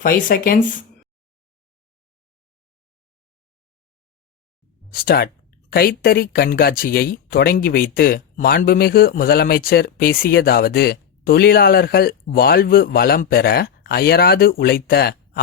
5 seconds. Start. கைத்தறி கண்காட்சியை தொடங்கி வைத்து மாண்புமிகு முதலமைச்சர் பேசியதாவது: தொழிலாளர்கள் வாழ்வு வளம் பெற அயராது உழைத்த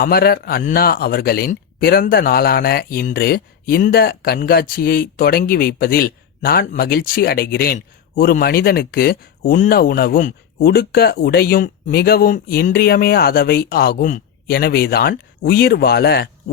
அமரர் அண்ணா அவர்களின் பிறந்த நாளான இன்று இந்த கண்காட்சியை தொடங்கி வைப்பதில் நான் மகிழ்ச்சி அடைகிறேன். ஒரு மனிதனுக்கு உண்ண உணவும் உடுக்க உடையும் மிகவும் இன்றியமையாதவை ஆகும். எனவேதான் உயிர் வாழ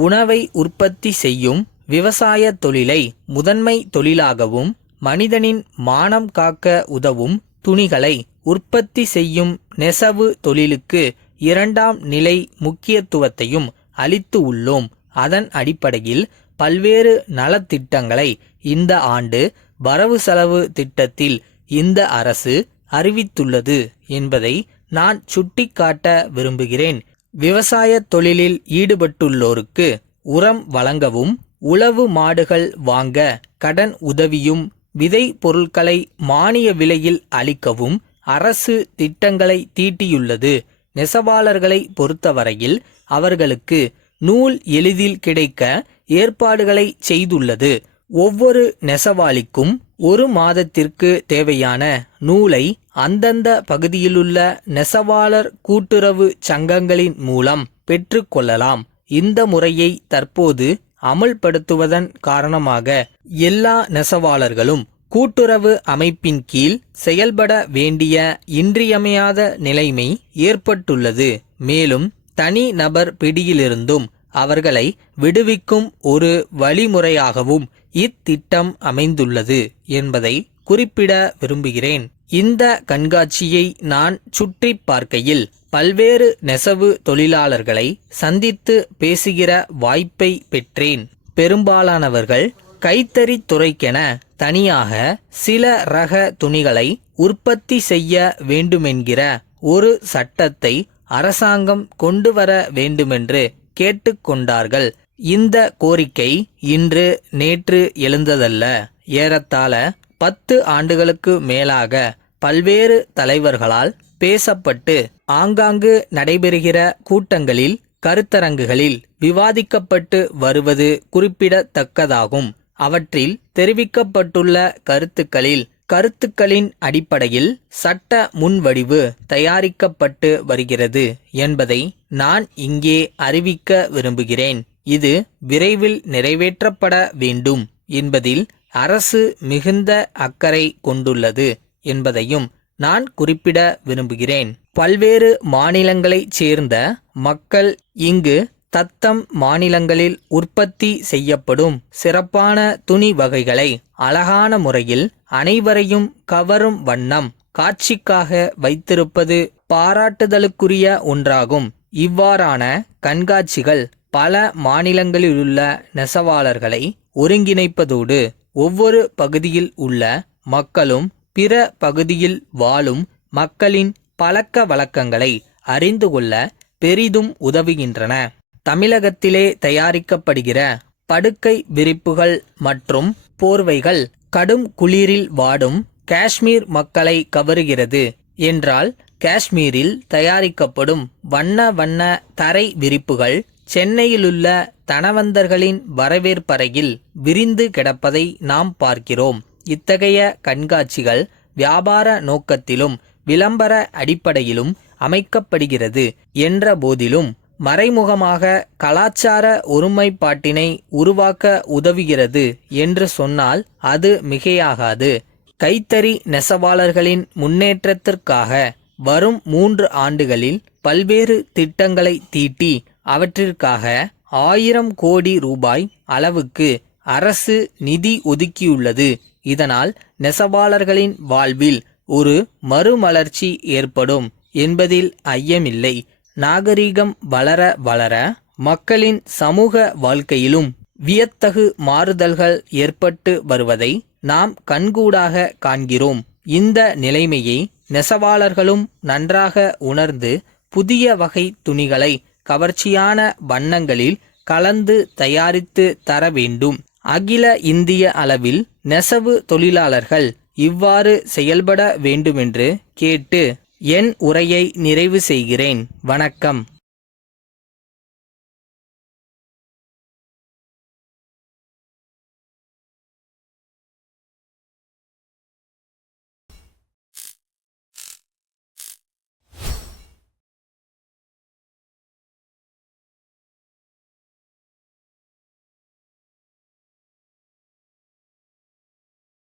உணவை உற்பத்தி செய்யும் விவசாய தொழிலை முதன்மை தொழிலாகவும், மனிதனின் மானம் காக்க உதவும் துணிகளை உற்பத்தி செய்யும் நெசவு தொழிலுக்கு 2ஆம் நிலை முக்கியத்துவத்தையும் அளித்து உள்ளோம். அதன் அடிப்படையில் பல்வேறு நலத்திட்டங்களை இந்த ஆண்டு வரவு செலவு திட்டத்தில் இந்த அரசு அறிவித்துள்ளது என்பதை நான் சுட்டிக்காட்ட விரும்புகிறேன். விவசாய தொழிலில் ஈடுபட்டுள்ளோருக்கு உரம் வழங்கவும், உழவு மாடுகள் வாங்க கடன் உதவியும், விதை பொருட்களை மானிய விலையில் அளிக்கவும் அரசு திட்டங்களை தீட்டியுள்ளது. நெசவாளர்களை பொறுத்தவரையில் அவர்களுக்கு நூல் எளிதில் கிடைக்க ஏற்பாடுகளை செய்துள்ளது. ஒவ்வொரு நெசவாளிக்கும் 1 மாதத்திற்கு தேவையான நூலை அந்தந்த பகுதியிலுள்ள நெசவாளர் கூட்டுறவு சங்கங்களின் மூலம் பெற்றுக்கொள்ளலாம். இந்த முறையை தற்போது அமல்படுத்துவதன் காரணமாக எல்லா நெசவாளர்களும் கூட்டுறவு அமைப்பின் கீழ் செயல்பட வேண்டிய இன்றியமையாத நிலைமை ஏற்பட்டுள்ளது. மேலும் தனி நபர் பிடியிலிருந்தும் அவர்களை விடுவிக்கும் ஒரு வழிமுறையாகவும் இத்திட்டம் அமைந்துள்ளது என்பதை குறிப்பிட விரும்புகிறேன். இந்த கண்காட்சியை நான் சுற்றி பார்க்கையில் பல்வேறு நெசவு தொழிலாளர்களை சந்தித்து பேசுகிற வாய்ப்பை பெற்றேன். பெரும்பாலானவர்கள் கைத்தறி துறைக்கென தனியாக சில ரக துணிகளை உற்பத்தி செய்ய வேண்டுமென்கிற ஒரு சட்டத்தை அரசாங்கம் கொண்டு வர வேண்டுமென்று கேட்டுக்கொண்டார்கள். இந்த கோரிக்கை இன்று நேற்று எழுந்ததல்ல. ஏறத்தாழ 10 ஆண்டுகளுக்கு மேலாக பல்வேறு தலைவர்களால் பேசப்பட்டு ஆங்காங்கு நடைபெறுகிற கூட்டங்களில், கருத்தரங்குகளில் விவாதிக்கப்பட்டு வருவது குறிப்பிடத்தக்கதாகும். அவற்றில் தெரிவிக்கப்பட்டுள்ள கருத்துக்களின் அடிப்படையில் சட்ட முன்வடிவு தயாரிக்கப்பட்டு வருகிறது என்பதை நான் இங்கே அறிவிக்க விரும்புகிறேன். இது விரைவில் நிறைவேற்றப்பட வேண்டும் என்பதில் அரசு மிகுந்த அக்கறை கொண்டுள்ளது என்பதையும் நான் குறிப்பிட விரும்புகிறேன். பல்வேறு மாநிலங்களைச் சேர்ந்த மக்கள் இங்கு தத்தம் மாநிலங்களில் உற்பத்தி செய்யப்படும் சிறப்பான துணி வகைகளை அழகான முறையில் அனைவரையும் கவரும் வண்ணம் காட்சிக்காக வைத்திருப்பது பாராட்டுதலுக்குரிய ஒன்றாகும். இவ்வாறான கண்காட்சிகள் பல மாநிலங்களிலுள்ள நெசவாளர்களை ஒருங்கிணைப்பதோடு ஒவ்வொரு பகுதியில் உள்ள மக்களும் பிற பகுதியில் வாழும் மக்களின் பழக்க வழக்கங்களை அறிந்து கொள்ள பெரிதும் உதவுகின்றன. தமிழகத்திலே தயாரிக்கப்படுகிற படுக்கை விரிப்புகள் மற்றும் போர்வைகள் கடும் குளிரில் வாடும் காஷ்மீர் மக்களை கவருகிறது என்றால், காஷ்மீரில் தயாரிக்கப்படும் வண்ண வண்ண தரை விரிப்புகள் சென்னையிலுள்ள தனவந்தர்களின் வரவேற்பறையில் விரிந்து கிடப்பதை நாம் பார்க்கிறோம். இத்தகைய கண்காட்சிகள் வியாபார நோக்கத்திலும் விளம்பர அடிப்படையிலும் அமைக்கப்படுகிறது என்ற போதிலும் மறைமுகமாக கலாச்சார ஒருமைப்பாட்டினை உருவாக்க உதவுகிறது என்று சொன்னால் அது மிகையாகாது. கைத்தறி நெசவாளர்களின் முன்னேற்றத்திற்காக வரும் 3 ஆண்டுகளில் பல்வேறு திட்டங்களை தீட்டி அவற்றிற்காக 1000 கோடி ரூபாய் அளவுக்கு அரசு நிதி ஒதுக்கியுள்ளது. இதனால் நெசவாளர்களின் வாழ்வில் ஒரு மறுமலர்ச்சி ஏற்படும் என்பதில் ஐயமில்லை. நாகரிகம் வளர வளர மக்களின் சமூக வாழ்க்கையிலும் வியத்தகு மாறுதல்கள் ஏற்பட்டு வருவதை நாம் கண்கூடாக காண்கிறோம். இந்த நிலைமையை நெசவாளர்களும் நன்றாக உணர்ந்து புதிய வகை துணிகளை கவர்ச்சியான வண்ணங்களில் கலந்து தயாரித்து தர வேண்டும். அகில இந்திய அளவில் நெசவு தொழிலாளர்கள் இவ்வாறு செயல்பட வேண்டுமென்று கேட்டு என் உரையை நிறைவு செய்கிறேன். வணக்கம்.